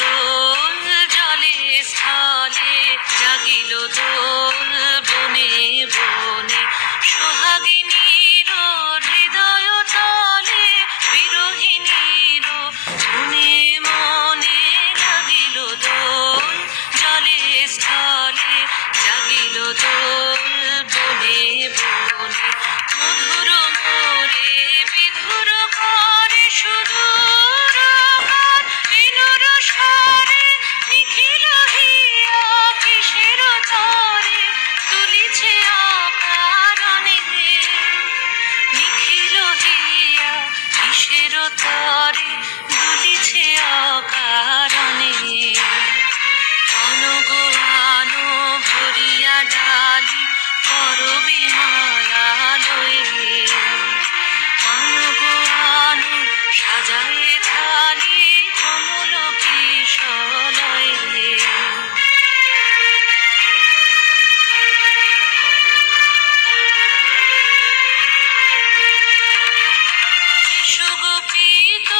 দোল জলে স্থলে, জাগিল দোল বনে বনে। সোহাগিনীর হৃদয় তলে, বিরহিণীর মনে মনে লাগিল দোল জলে স্থলে, জাগিল দোল বনে বনে। মধুর মোরে বিধুর করে সুদূর গান, বিনুর স্বরে নিখিল হিয়া কিসের তরে দুলিছে অকারণে। নিখিল হিয়া কিসের তরে দুলিছে অকারণে। অনগো আনো ভরিয়া ডালি, করবি মালা লয়ে। আনগো আনো সাজায়ে থালি, কমল কিশলয়ে। সুগোপিত